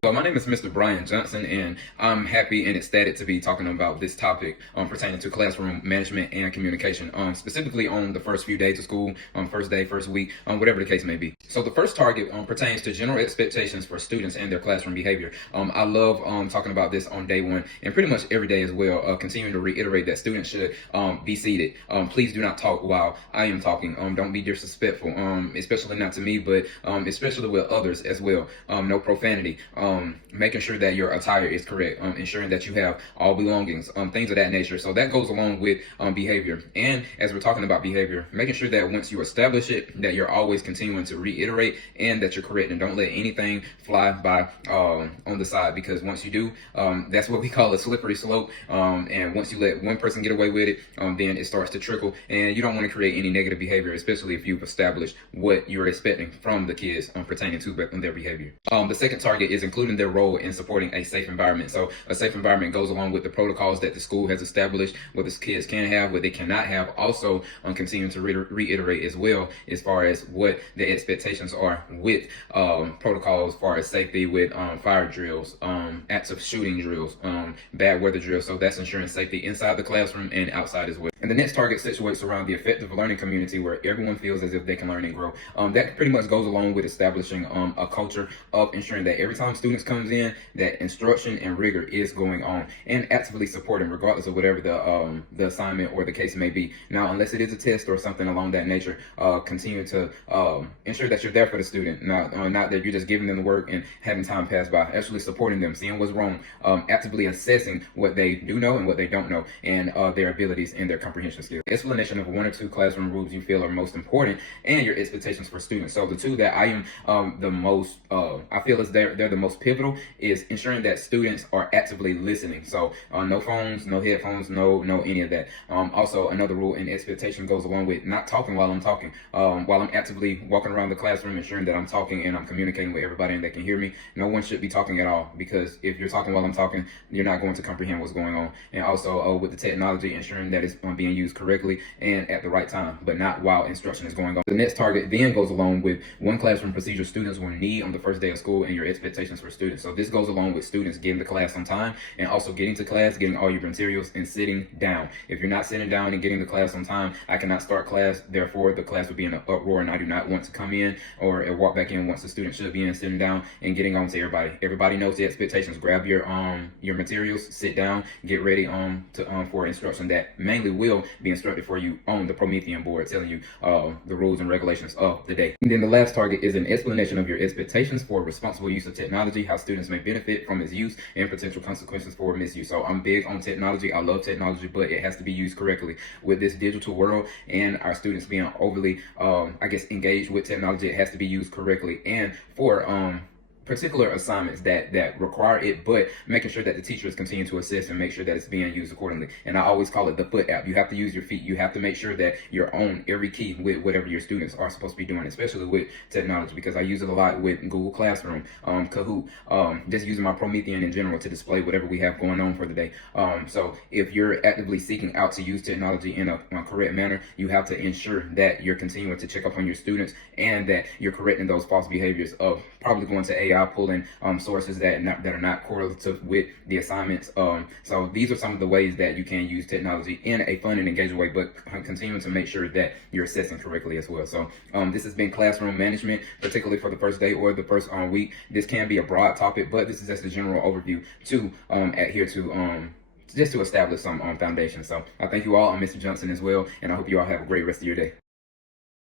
Hello, my name is Mr. Brian Johnson, and I'm happy and ecstatic to be talking about this topic pertaining to classroom management and communication, specifically on the first few days of school, first day, first week, whatever the case may be. So the first target pertains to general expectations for students and their classroom behavior. I love talking about this on day one and pretty much every day as well, continuing to reiterate that students should be seated. Please do not talk while I am talking. Don't be disrespectful, especially not to me, but especially with others as well. No profanity. Making sure that your attire is correct, ensuring that you have all belongings, things of that nature. So that goes along with behavior. And as we're talking about behavior, making sure that once you establish it, that you're always continuing to reiterate and that you're correct, and don't let anything fly by on the side, because once you do, that's what we call a slippery slope. And once you let one person get away with it, then it starts to trickle, and you don't want to create any negative behavior, especially if you've established what you're expecting from the kids pertaining to their behavior. The second target is including their role in supporting a safe environment. So a safe environment goes along with the protocols that the school has established, what the kids can have, what they cannot have. Also, continuing to reiterate as well as far as what the expectations are with protocols as far as safety with fire drills, active shooting drills, bad weather drills. So that's ensuring safety inside the classroom and outside as well. And the next target situates around the effective learning community where everyone feels as if they can learn and grow. That pretty much goes along with establishing a culture of ensuring that every time students comes in, that instruction and rigor is going on, and actively supporting regardless of whatever the assignment or the case may be. Now, unless it is a test or something along that nature, continue to ensure that you're there for the student, not that you're just giving them the work and having time pass by. Actually supporting them, seeing what's wrong, actively assessing what they do know and what they don't know, and their abilities and their comprehension skills. Explanation of one or two classroom rules you feel are most important, and your expectations for students. So the two that I am the most, I feel as they're the most pivotal, is ensuring that students are actively listening. So no phones, no headphones, no any of that. Also, another rule and expectation goes along with not talking while I'm talking. While I'm actively walking around the classroom, ensuring that I'm talking and I'm communicating with everybody and they can hear me. No one should be talking at all, because if you're talking while I'm talking, you're not going to comprehend what's going on. And also with the technology, ensuring that it's being used correctly and at the right time, but not while instruction is going on. The next target then goes along with one classroom procedure students will need on the first day of school and your expectations for students. So this goes along with students getting to class on time, and also getting to class, getting all your materials, and sitting down. If you're not sitting down and getting to class on time, I cannot start class. Therefore, the class would be in an uproar, and I do not want to come in or walk back in once the student should be in, sitting down and getting on to everybody. Everybody knows the expectations. Grab your materials, sit down, get ready for instruction that mainly will be instructed for you on the Promethean board, telling you the rules and regulations of the day. And then the last target is an explanation of your expectations for responsible use of technology, how students may benefit from its use, and potential consequences for misuse. So I'm big on technology. I love technology, but it has to be used correctly. With this digital world and our students being overly, engaged with technology, it has to be used correctly. And for particular assignments that require it, but making sure that the teachers continue to assist and make sure that it's being used accordingly. And I always call it the foot app. You have to use your feet. You have to make sure that you're on every key with whatever your students are supposed to be doing, especially with technology, because I use it a lot with Google Classroom, Kahoot, just using my Promethean in general to display whatever we have going on for the day. So if you're actively seeking out to use technology in a correct manner, you have to ensure that you're continuing to check up on your students and that you're correcting those false behaviors of probably going to AI, pulling sources that are not correlative with the assignments. So these are some of the ways that you can use technology in a fun and engaging way, but continuing to make sure that you're assessing correctly as well. So this has been classroom management, particularly for the first day or the first week. This can be a broad topic, but this is just a general overview to adhere to just to establish some foundation. So I thank you all. I'm Mr. Johnson as well, and I hope you all have a great rest of your day.